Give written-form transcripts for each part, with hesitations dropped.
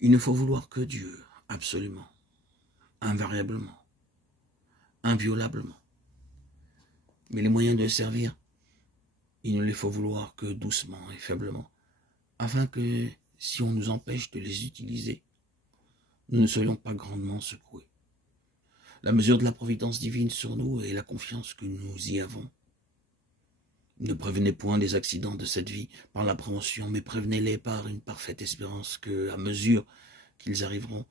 Il ne faut vouloir que Dieu, absolument, invariablement, inviolablement. Mais les moyens de le servir, il ne les faut vouloir que doucement et faiblement, afin que, si on nous empêche de les utiliser, nous ne soyons pas grandement secoués. La mesure de la providence divine sur nous et la confiance que nous y avons. Ne prévenez point les accidents de cette vie par l'appréhension, mais prévenez-les par une parfaite espérance que, à mesure qu'ils arriveront,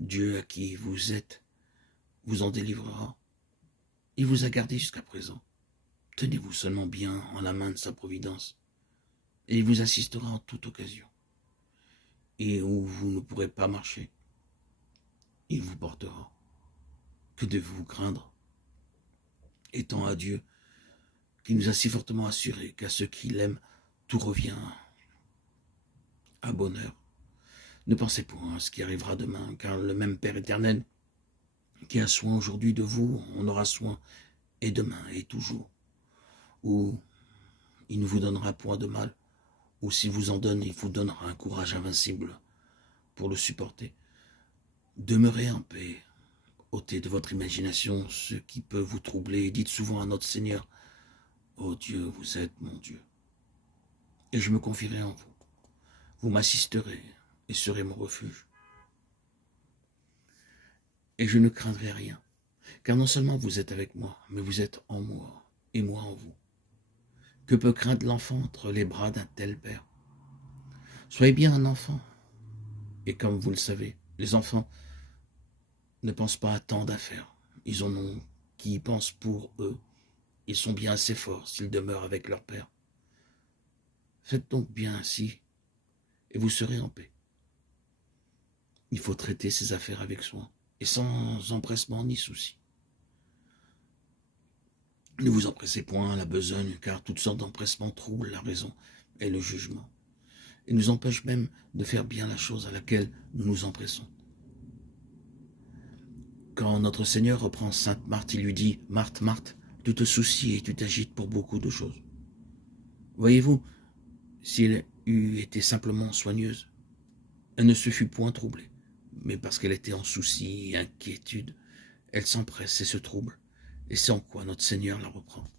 Dieu à qui vous êtes vous en délivrera. Il vous a gardé jusqu'à présent. Tenez-vous seulement bien en la main de sa providence, et il vous assistera en toute occasion. Et où vous ne pourrez pas marcher, il vous portera. Que devez-vous craindre, étant à Dieu, qui nous a si fortement assuré qu'à ceux qui l'aiment, tout revient à bonheur. Ne pensez point à ce qui arrivera demain, car le même Père éternel qui a soin aujourd'hui de vous, en aura soin et demain et toujours. Ou il ne vous donnera point de mal, ou s'il vous en donne, il vous donnera un courage invincible pour le supporter. Demeurez en paix, ôtez de votre imagination ce qui peut vous troubler, et dites souvent à notre Seigneur, « Ô Dieu, vous êtes mon Dieu, et je me confierai en vous. Vous m'assisterez et serez mon refuge. Et je ne craindrai rien, car non seulement vous êtes avec moi, mais vous êtes en moi, et moi en vous. Que peut craindre l'enfant entre les bras d'un tel Père? Soyez bien un enfant, et comme vous le savez, les enfants ne pensent pas à tant d'affaires. Ils en ont qui y pensent pour eux. Ils sont bien assez forts s'ils demeurent avec leur Père. Faites donc bien ainsi, et vous serez en paix. Il faut traiter ces affaires avec soin, et sans empressement ni souci. Ne vous empressez point à la besogne, car toutes sortes d'empressements troublent la raison et le jugement, et nous empêchent même de faire bien la chose à laquelle nous nous empressons. Quand notre Seigneur reprend Sainte Marthe, il lui dit « Marthe, Marthe, tu te soucies et tu t'agites pour beaucoup de choses. » Voyez-vous, si elle eût été simplement soigneuse, elle ne se fût point troublée, mais parce qu'elle était en souci et inquiétude, elle s'empresse et se trouble, et c'est en quoi notre Seigneur la reprend.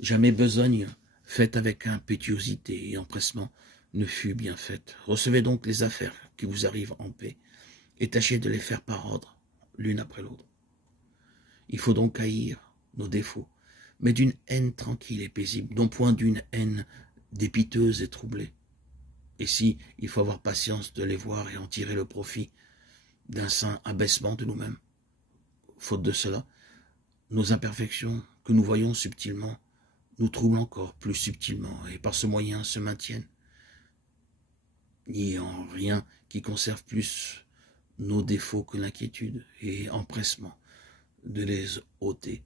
Jamais besogne faite avec impétuosité et empressement ne fut bien faite. Recevez donc les affaires qui vous arrivent en paix, et tâchez de les faire par ordre, l'une après l'autre. Il faut donc haïr nos défauts, mais d'une haine tranquille et paisible, non point d'une haine dépiteuse et troublée. Et si il faut avoir patience de les voir et en tirer le profit d'un saint abaissement de nous-mêmes, faute de cela, nos imperfections que nous voyons subtilement nous troublent encore plus subtilement et par ce moyen se maintiennent. Ni en rien qui conserve plus nos défauts que l'inquiétude et empressement de les ôter